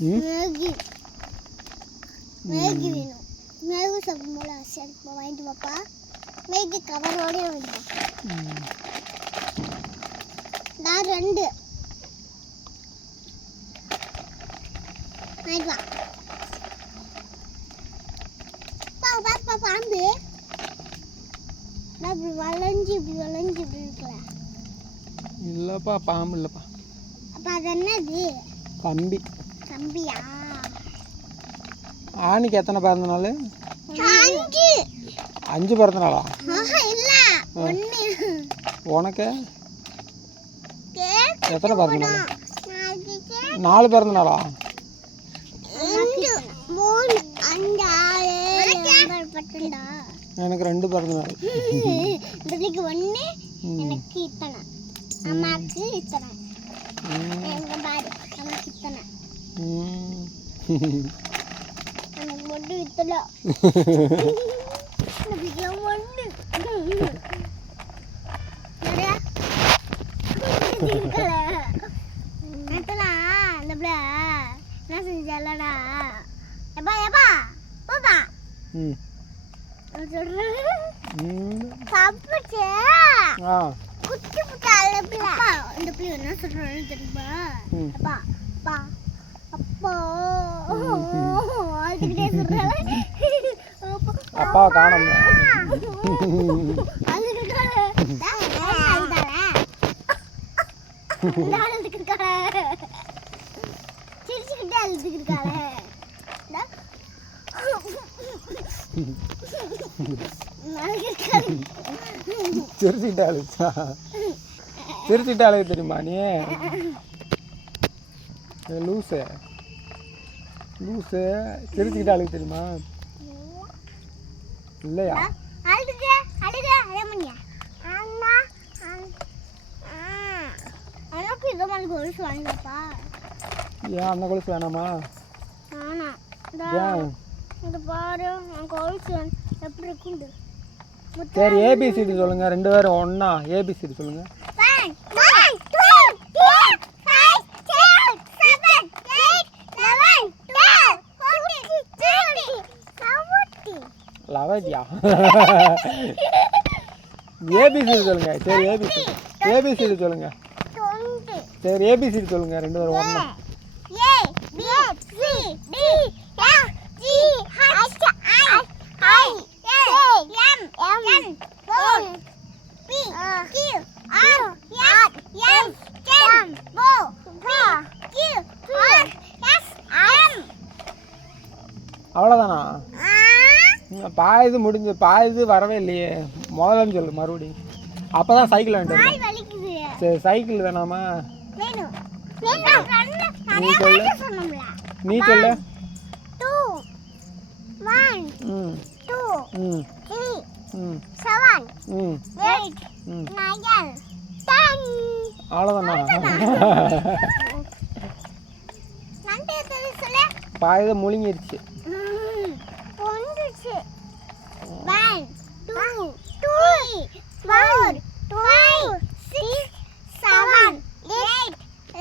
Maggi Maggi வேணும். Maggi சாப்பிடும்போது சரி வாங்கிட்டு வாப்பா. மேகி கவரோட வாங்கிட்டு நான் 2 வாங்கிட்டு வா. பாப்பா பாம்பு நான் இப்படி வளைஞ்சு இப்படி இருக்கல. இல்லைப்பா பாம்பு இல்லைப்பா. அப்போ அது என்னது? கம்பி. கம்பியா? ஆணிக்கு எத்தனை பிறந்த நாள்? 5 பிறந்த நாளா? இல்லை 1. உனக்கு எத்தனை பிறந்த நாள்? 4 பிறந்த நாளா? 2 3 5 6 எனக்கு 2 பிறந்த நாள். இதுக்கு 1 எனக்கு இத்தனை, அம்மாக்கு இத்தனை, எனக்கு பாரு அம்மாக்கு இத்தனை, எனக்கு மட்டும் இத்தனை. இதுக்கு 1 என்ன செஞ்சலடா எப்பா எப்பா போப்பா சாப்பிடுச்சு குச்சி புட்டால அப்பா இந்த பிள்ளை என்ன சொல்றான்னு தெரியுமா? அப்பா அப்பா அப்பா அதுக்கிட்டே சொல்றாங்க. அப்பா காணோம். சிரிச்சுக்கிட்டே அழுதுக்கு இருக்காளே. சிரிச்சுக்கிட்டே அழுச்சா? சிரிச்சுக்கிட்டே அழுக தெரியுமா நீ? லூசு லூசு சிரிச்சுக்கிட்டே அழுக தெரியுமா? இல்லையா? எனக்கு இதை மாதிரி கொலுசு வாங்கிப்பா. ஏன் அந்த கொலுசு வேணாமா? ஏன் இந்த பாரு கொலுசு எப்படி இருக்குண்டு. சரி ஏபிசிடி சொல்லுங்க 2 பேரும் ஒண்ணா. ஏபிசிடி சொல்லுங்க. 1 2 3 4 5 6 7 8 9 10 11 லவதியா? ஏபிசிடி சொல்லுங்க. சரி ஏபிசிடி சொல்லுங்க. சரி ஏபிசிடி சொல்லுங்க 2 பேரும் ஒண்ணா. A B C D F G H I M N O P Q R S M O P Q R S M. அவ்வளோதானா? பாயுது முடிஞ்சு. பாயுது வரவே இல்லையே. முதல்ல சொல்லு மறுபடியும். அப்பதான் சைக்கிள் வேண்டாம். சரி சைக்கிள் வேணாமா? நீ சொல்லு. 2 1 2 3 7 8 9 10. அவ்வளோதானா? பாயுது முழுங்கிருச்சு. 1 2 3 4 5 6 7 8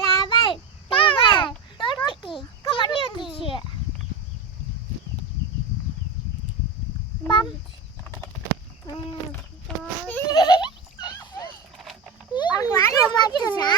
11 12 13 கமடி வந்துச்சு. பம் வாங்க மாட்டேனா?